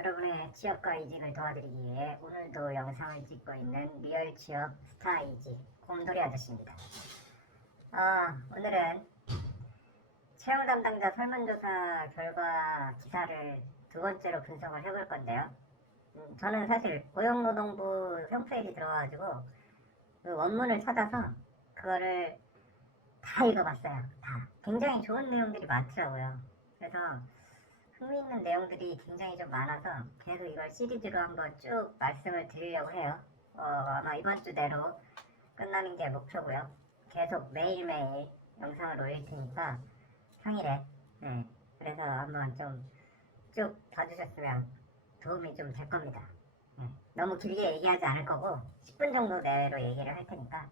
여러분의 취업과 이직을 도와드리기 위해 오늘도 영상을 찍고 있는 리얼 취업 스타 이직 곰돌이 아저씨입니다. 오늘은 채용 담당자 설문조사 결과 기사를 두 번째로 분석을 해볼 건데요. 저는 사실 고용노동부 홈페이지 들어가가지고 그 원문을 찾아서 그거를 다 읽어봤어요. 다. 굉장히 좋은 내용들이 많더라고요. 그래서 흥미있는 내용들이 굉장히 좀 많아서 계속 이걸 시리즈로 한번 쭉 말씀을 드리려고 해요. 아마 이번 주 내로 끝나는 게 목표고요. 계속 매일매일 영상을 올릴 테니까 평일에 그래서 한번 좀 쭉 봐주셨으면 도움이 좀 될 겁니다. 너무 길게 얘기하지 않을 거고 10분 정도 내로 얘기를 할 테니까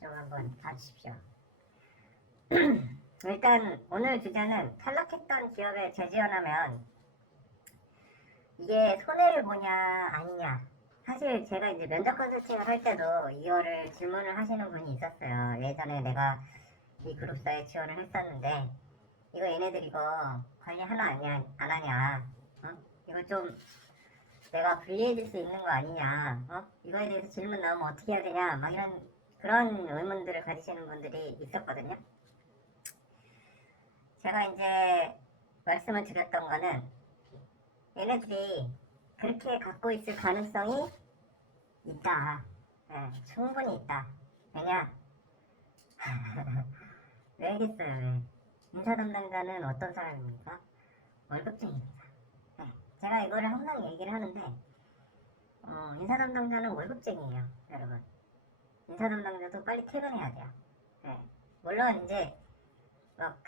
좀 한번 봐주십시오. 일단 오늘 주제는 탈락했던 기업에 재지원하면 이게 손해를 보냐 아니냐. 사실 제가 이제 면접 컨설팅을 할 때도 이거를 질문을 하시는 분이 있었어요. 예전에 내가 이 그룹사에 지원을 했었는데 이거 얘네들 이거 관리하나 안 하냐, 이거 좀 내가 불리해질 수 있는 거 아니냐, 이거에 대해서 질문 나오면 어떻게 해야 되냐, 막 이런 그런 의문들을 가지시는 분들이 있었거든요. 제가 이제 말씀을 드렸던 거는 얘네들이 그렇게 갖고 있을 가능성이 있다. 충분히 있다. 왜냐? 왜겠어요? 왜? 인사 담당자는 어떤 사람입니까? 월급쟁이입니다. 제가 이거를 항상 얘기를 하는데 인사 담당자는 월급쟁이에요, 여러분. 인사 담당자도 빨리 퇴근해야 돼요. 물론 이제 막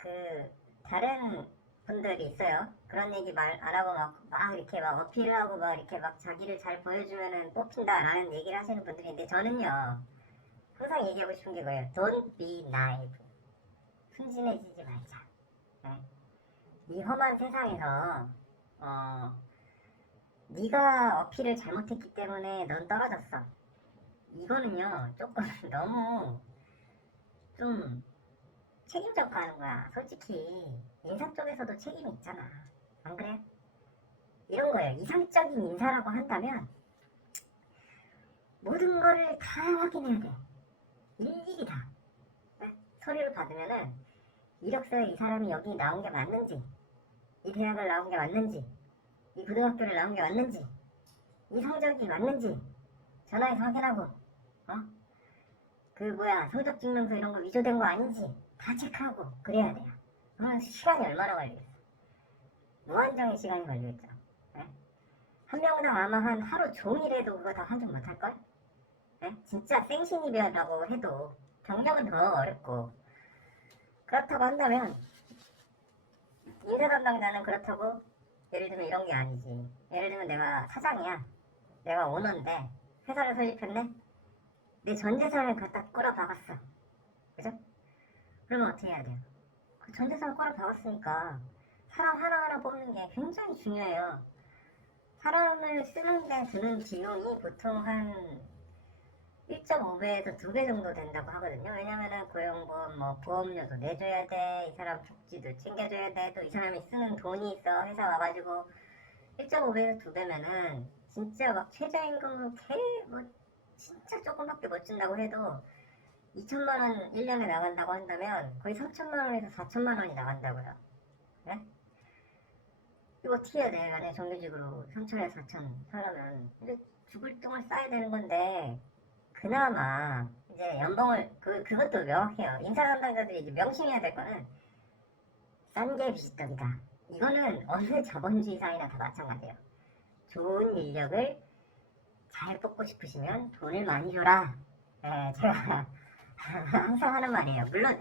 다른 분들이 있어요. 그런 얘기 말 안 하고 막 이렇게 막 어필을 하고 막 이렇게 막 자기를 잘 보여주면은 뽑힌다라는 얘기를 하시는 분들이 있는데 저는요 항상 얘기하고 싶은 게 뭐예요? Don't be naive. 순진해지지 말자. 이 험한 세상에서 네가 어필을 잘못했기 때문에 넌 떨어졌어. 이거는요 조금 너무 좀 책임져 가는 거야. 솔직히 인사 쪽에서도 책임이 있잖아. 안 그래? 이런 거예요. 이상적인 인사라고 한다면 모든 거를 다 확인해야 돼. 일일이 다. 서류를 받으면은 이력서에 이 사람이 여기 나온 게 맞는지, 이 대학을 나온 게 맞는지, 이 고등학교를 나온 게 맞는지, 이 성적이 맞는지 전화해서 확인하고, 성적증명서 이런 거 위조된 거 아닌지 다 체크하고 그래야 돼요. 시간이 얼마나 걸리겠어? 무한정의 시간이 걸리겠죠. 한 명당 아마 한 하루 종일해도 그거 다 확인 못할걸? 진짜 생신이라고 해도 경력은 더 어렵고. 그렇다고 한다면 인사 담당자는 그렇다고 예를 들면 이런 게 아니지. 예를 들면 내가 사장이야. 내가 오너인데 회사를 설립했네? 내 전 재산을 갖다 꼬라 박았어. 그죠? 그러면 어떻게 해야 돼요? 그 전 재산을 꼬라 박았으니까 사람 하나하나 뽑는 게 굉장히 중요해요. 사람을 쓰는데 드는 비용이 보통 한 1.5배에서 2배 정도 된다고 하거든요. 왜냐면은 고용보험, 보험료도 내줘야 돼. 이 사람 복지도 챙겨줘야 돼. 또 이 사람이 쓰는 돈이 있어. 회사 와가지고 1.5배에서 2배면은 진짜 막 최저임금으로 진짜 조금밖에 못 준다고 해도 2천만 원 1년에 나간다고 한다면 거의 3천만 원에서 4천만 원이 나간다고요. 네? 이거 어떻게 해야 돼? 만약에 정규직으로 3천에서 4천 살려면 죽을 똥을 싸야 되는 건데 그나마 이제 연봉을 그것도 명확해요. 인사 담당자들이 이제 명심해야 될 거는 싼 게 비지떡이다. 이거는 어느 자본주의사회나 다 마찬가지예요. 좋은 인력을 잘 뽑고 싶으시면 돈을 많이 줘라. 제가 항상 하는 말이에요. 물론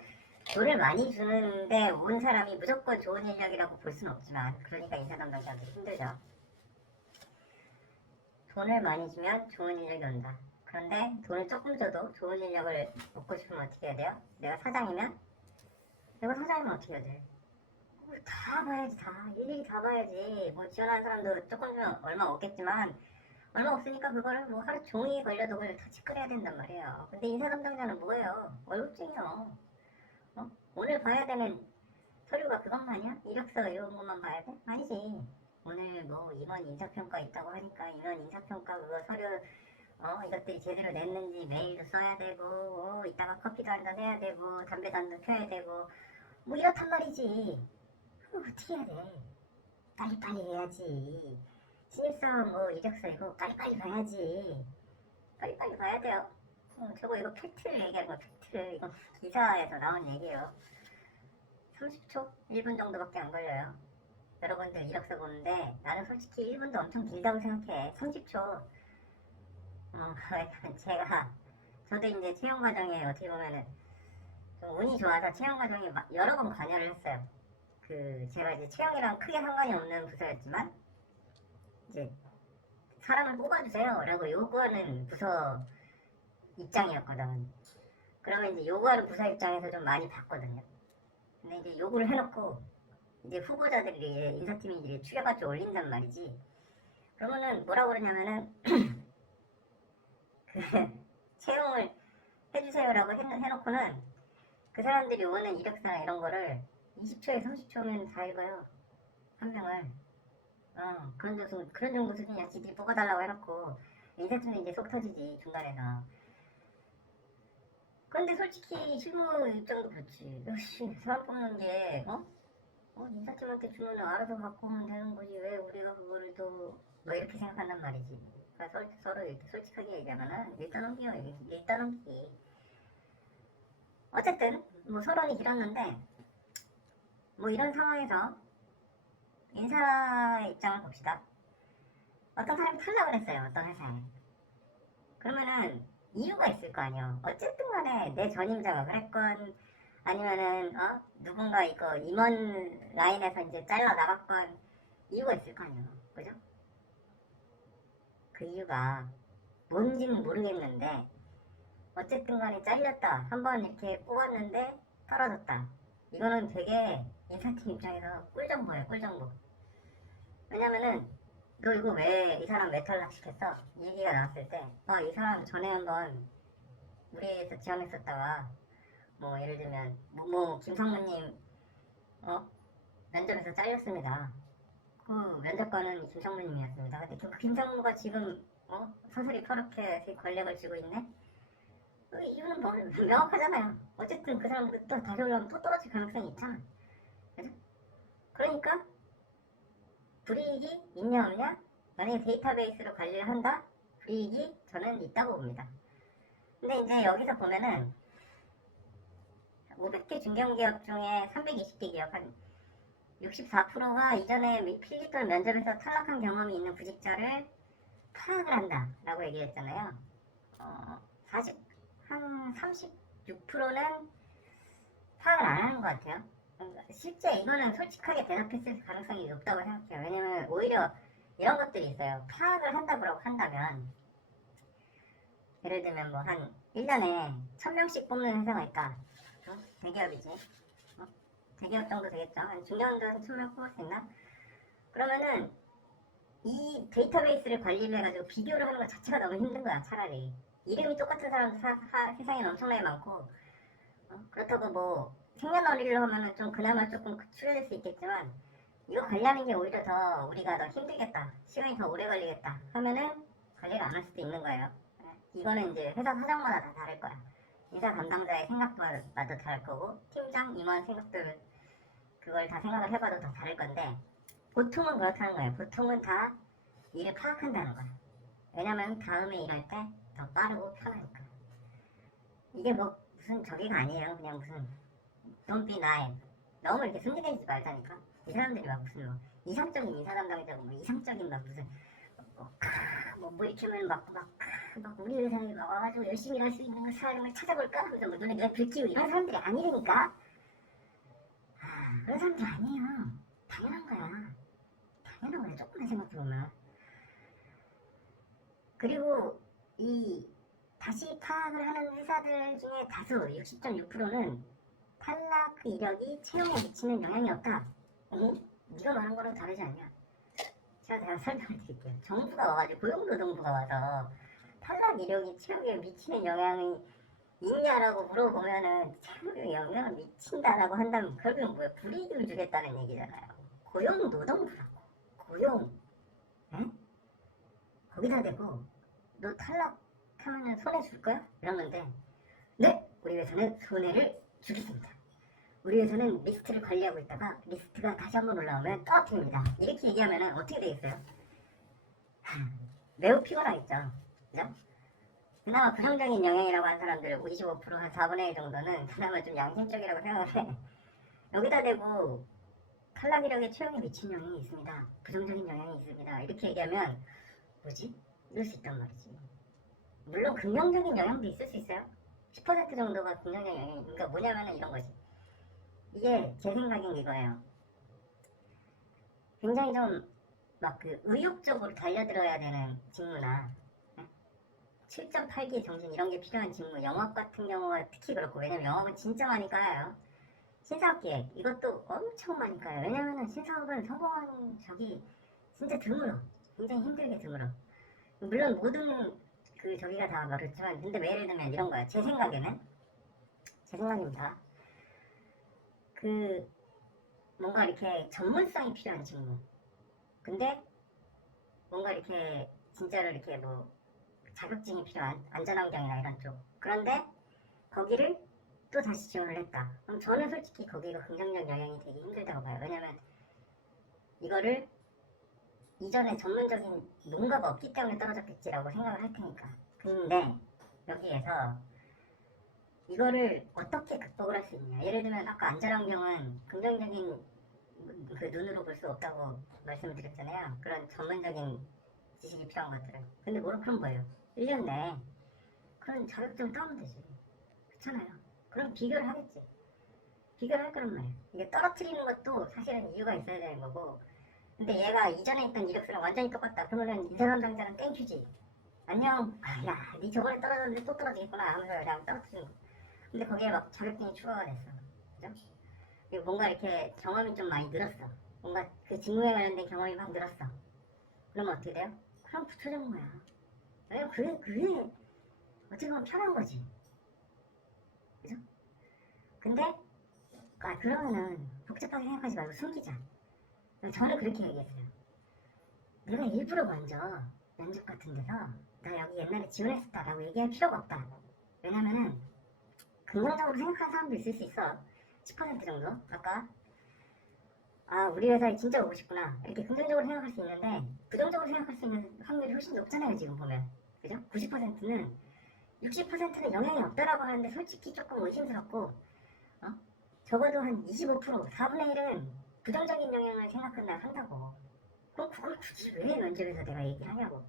돈을 많이 주는데 온 사람이 무조건 좋은 인력이라고 볼 수는 없지만, 그러니까 인사 담당자들이 힘들죠. 돈을 많이 주면 좋은 인력이 온다. 그런데 돈을 조금 줘도 좋은 인력을 뽑고 싶으면 어떻게 해야 돼요? 내가 사장이면 어떻게 해야 돼? 다 봐야지. 일일이 다 봐야지. 지원하는 사람도 조금 주면 얼마 없겠지만 얼마 없으니까 그거를 하루 종일 걸려도 그걸 다 체크를 해야 된단 말이에요. 근데 인사 담당자는 뭐예요? 월급쟁이요. 오늘 봐야 되는 서류가 그것만이야? 이력서 이런 것만 봐야 돼? 아니지. 오늘 뭐 임원 인사평가 있다고 하니까 임원 인사평가 그거 서류 이것들이 제대로 냈는지 메일도 써야 되고 이따가 커피도 한잔 해야 되고 담배도 한잔 펴야 되고 뭐 이렇단 말이지. 그거 어떻게 해야 돼? 빨리빨리 해야지. 신입사원 뭐 이력서 이거 빨리빨리 봐야지. 빨리빨리 봐야 돼요. 저거 이거 팩트를 얘기하는 거 팩트를 이거 기사에서 나온 얘기예요. 30초? 1분 정도밖에 안 걸려요. 여러분들 이력서 보는데 나는 솔직히 1분도 엄청 길다고 생각해. 30초. 저도 이제 채용 과정에 어떻게 보면은 좀 운이 좋아서 채용 과정에 여러 번 관여를 했어요. 제가 이제 채용이랑 크게 상관이 없는 부서였지만 이제 사람을 뽑아주세요 라고 요구하는 부서 입장이었거든. 그러면 이제 요구하는 부서 입장에서 좀 많이 봤거든요. 근데 이제 요구를 해놓고 이제 후보자들이 인사팀이 이제 추려가지고 올린단 말이지. 그러면은 뭐라고 그러냐면은 채용을 해주세요라고 해놓고는 그 사람들이 오는 이력서나 이런 거를 20초에 30초면 다 읽어요. 한 명을. 그런 정도 수준이야. 지들이 뽑아달라고 해놓고 인사팀은 이제 속 터지지 중간에서. 그런데 솔직히 실무 입장도 그렇지. 역시 사람 뽑는 게 인사팀한테 주문을 알아서 갖고 오면 되는 거지 왜 우리가 그거를 또 뭐 이렇게 생각한단 말이지. 그러니까 서로 이렇게 솔직하게 얘기하면은 일단 넘기요. 일단 넘기기. 어쨌든 뭐 서론이 길었는데 뭐 이런 상황에서 인사 입장을 봅시다. 어떤 사람이 탈락을 했어요. 어떤 회사에. 그러면은 이유가 있을 거 아니에요. 어쨌든 간에 내 전임자가 그랬건 아니면은 누군가 이거 임원 라인에서 이제 잘라 나갔건 이유가 있을 거 아니에요. 그죠? 그 이유가 뭔지는 모르겠는데 어쨌든 간에 잘렸다. 한번 이렇게 뽑았는데 떨어졌다. 이거는 되게 인사팀 입장에서 꿀정보예요. 꿀정보. 왜냐면은 너 이거 왜 이 사람 왜 탈락시켰어? 이 얘기가 나왔을 때 이 사람 전에 한번 우리에서 지원했었다가 뭐 예를 들면 김성무님 면접에서 잘렸습니다. 그 면접관은 김성무님이었습니다. 근데 그 김성무가 지금 서서히 퍼렇게 권력을 쥐고 있네? 그 이유는 뭐 명확하잖아요. 어쨌든 그 사람도 또 다시 올라오면 또 떨어질 가능성이 있잖아. 그죠? 그러니까 불이익이 있냐 없냐? 만약에 데이터베이스로 관리를 한다? 불이익이 저는 있다고 봅니다. 근데 이제 여기서 보면은 500개 중견기업 중에 320개 기업 한 64%가 이전에 필리톨 면접에서 탈락한 경험이 있는 구직자를 파악을 한다라고 얘기했잖아요. 한 36%는 파악을 안 하는 것 같아요. 실제 이거는 솔직하게 대답했을 가능성이 높다고 생각해요. 왜냐면 오히려 이런 것들이 있어요. 파악을 한다고 한다면 예를 들면 뭐 한 1년에 1000명씩 뽑는 회사가 있다. 대기업이지. 대기업 정도 되겠죠. 한 중견도 한 1000명 뽑을 수 있나? 그러면은 이 데이터베이스를 관리를 해가지고 비교를 하는 것 자체가 너무 힘든 거야. 차라리 이름이 똑같은 사람도 세상에 엄청나게 많고 그렇다고 뭐 생년월일로 하면은 좀 그나마 조금 추려질 수 있겠지만 이거 관리하는 게 오히려 더 우리가 더 힘들겠다, 시간이 더 오래 걸리겠다 하면은 관리를 안 할 수도 있는 거예요. 이거는 이제 회사 사정마다 다 다를 거야. 인사 담당자의 생각마다 다를 거고 팀장, 임원 생각들 그걸 다 생각을 해봐도 다 다를 건데 보통은 그렇다는 거예요. 보통은 다 일을 파악한다는 거야. 왜냐면 다음에 일할 때 더 빠르고 편하니까. 이게 뭐 무슨 저기가 아니에요. 그냥 무슨 Don't be naive. 너무 이렇게 순진해지지 말자니까. 이 사람들이 막 무슨 뭐 이상적인 인사 담당자고 뭐 이상적인 막 무슨 뭐 이렇게 하면 막 우리 회사에 와가지고 열심히 일할 수 있는 사람을 찾아볼까? 하면서 뭐 눈에 불 끼고 이런 사람들이 아니라니까. 그런 사람들 아니에요. 당연한 거야. 당연한 거야. 조금만 생각해보면. 그리고 이 다시 파악을 하는 회사들 중에 다수 60.6%는 탈락 이력이 채용에 미치는 영향이 없다. 네가 말한 거랑 다르지 않냐? 제가 설명을 드릴게요. 정부가 와가지고 고용노동부가 와서 탈락 이력이 채용에 미치는 영향이 있냐라고 물어보면은 채용에 영향을 미친다라고 한다면 결국은 뭐야? 불이익을 주겠다는 얘기잖아요. 고용노동부라고. 고용, 에? 거기다 대고 너 탈락하면 손해 줄 거야? 이러는데 네! 우리 회사는 손해를 주겠습니다. 우리 회사는 리스트를 관리하고 있다가 리스트가 다시 한번 올라오면 떨어뜨립니다. 이렇게 얘기하면 어떻게 되겠어요? 매우 피곤하겠죠. 그죠? 그나마 부정적인 영향이라고 한 사람들 25%한 4분의 1 정도는 그나마 좀 양심적이라고 생각을 해. 여기다 대고 탈락이력에 최영에 미친 영향이 있습니다. 부정적인 영향이 있습니다. 이렇게 얘기하면 뭐지? 이럴 수 있단 말이지. 물론 긍정적인 영향도 있을 수 있어요. 10% 정도가 긍정적인 영향이, 그러니까 뭐냐면은 이런 거지. 이게 제 생각엔 이거예요. 굉장히 좀 막 그 의욕적으로 달려들어야 되는 직무나 7.8기 정신 이런 게 필요한 직무, 영업 같은 경우가 특히 그렇고, 왜냐면 영업은 진짜 많이 까요. 신사업기획 이것도 엄청 많이 까요. 왜냐면은 신사업은 성공한 적이 진짜 드물어. 굉장히 힘들게 드물어. 물론 모든 그 저기가 다 그렇지만, 근데 뭐 예를 들면 이런 거야. 제 생각입니다. 그 뭔가 이렇게 전문성이 필요한 직무. 근데 뭔가 이렇게 진짜로 이렇게 뭐 자격증이 필요한 안전환경이나 이런 쪽. 그런데 거기를 또 다시 지원을 했다. 그럼 저는 솔직히 거기가 긍정적 영향이 되게 힘들다고 봐요. 왜냐면 이거를 이전에 전문적인 농가가 없기 때문에 떨어졌겠지라고 생각을 할 테니까. 근데 여기에서 이거를 어떻게 극복을 할 수 있냐. 예를 들면 아까 안전환경은 긍정적인 그 눈으로 볼 수 없다고 말씀을 드렸잖아요. 그런 전문적인 지식이 필요한 것들은. 근데 그럼 뭐예요? 1년 내에 그런 자격증 따면 되지. 그렇잖아요. 그럼 비교를 하겠지. 비교를 할 거란 말이에요. 이게 떨어뜨리는 것도 사실은 이유가 있어야 되는 거고. 근데 얘가 이전에 있던 이력서랑 완전히 똑같다. 그러면은 이 사람 당자는 땡큐지. 안녕. 아, 야, 니 저번에 떨어졌는데 또 떨어지겠구나 하면서 그냥 떨어뜨리는 거. 근데 거기에 막 자격증이 추가가 됐어. 그죠? 그리고 뭔가 이렇게 경험이 좀 많이 늘었어. 뭔가 그 직무에 관련된 경험이 막 늘었어. 그러면 어떻게 돼요? 그럼 붙여주는 거야. 왜냐면 그게 어떻게 보면 편한 거지. 그죠? 근데 그러면은 복잡하게 생각하지 말고 숨기자. 저는 그렇게 얘기했어요. 내가 일부러 먼저 면접 같은 데서 나 여기 옛날에 지원했었다라고 얘기할 필요가 없다. 왜냐면은 긍정적으로 생각하는 사람도 있을 수 있어. 10% 정도? 아까 우리 회사에 진짜 오고 싶구나 이렇게 긍정적으로 생각할 수 있는데, 부정적으로 생각할 수 있는 확률이 훨씬 높잖아요 지금 보면. 그죠? 90%는 60%는 영향이 없다라고 하는데 솔직히 조금 의심스럽고, 적어도 한 25%, 4분의 1은 부정적인 영향을 한다고. 그럼 그걸 굳이 왜 면접에서 내가 얘기를 하냐고.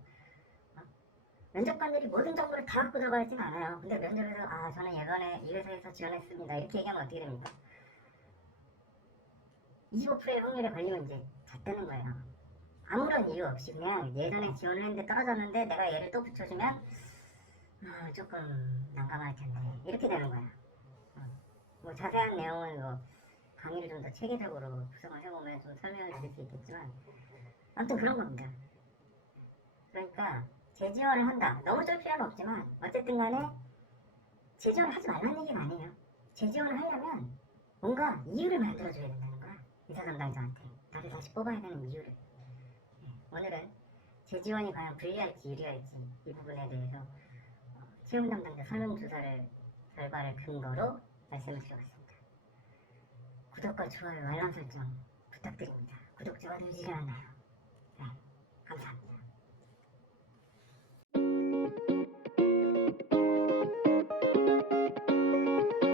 면접관들이 모든 정보를 다 갖고 들어가진 않아요. 근데 면접에서 저는 예전에 이 회사에서 지원했습니다 이렇게 얘기하면 어떻게 됩니까? 25%의 확률에 걸리면 이제 잣되는 거예요. 아무런 이유 없이 그냥 예전에 지원을 했는데 떨어졌는데 내가 얘를 또 붙여주면 조금 난감할 텐데 이렇게 되는 거야. 뭐 자세한 내용은 뭐 강의를 좀 더 체계적으로 구성을 해보면 좀 설명을 드릴 수 있겠지만, 아무튼 그런 겁니다. 그러니까 재지원을 한다. 너무 쫄 필요는 없지만 어쨌든 간에 재지원을 하지 말라는 얘기는 아니에요. 재지원을 하려면 뭔가 이유를 만들어줘야 된다는 거야. 의사 담당자한테 나를 다시 뽑아야 되는 이유를. 오늘은 재지원이 과연 불리할지 유리할지 이 부분에 대해서 채용 담당자 설문조사를 결과를 근거로 말씀을 드려봤습니다. 구독과 좋아요, 알람 설정 부탁드립니다. 구독자가 늘지 않나요? 네, 감사합니다.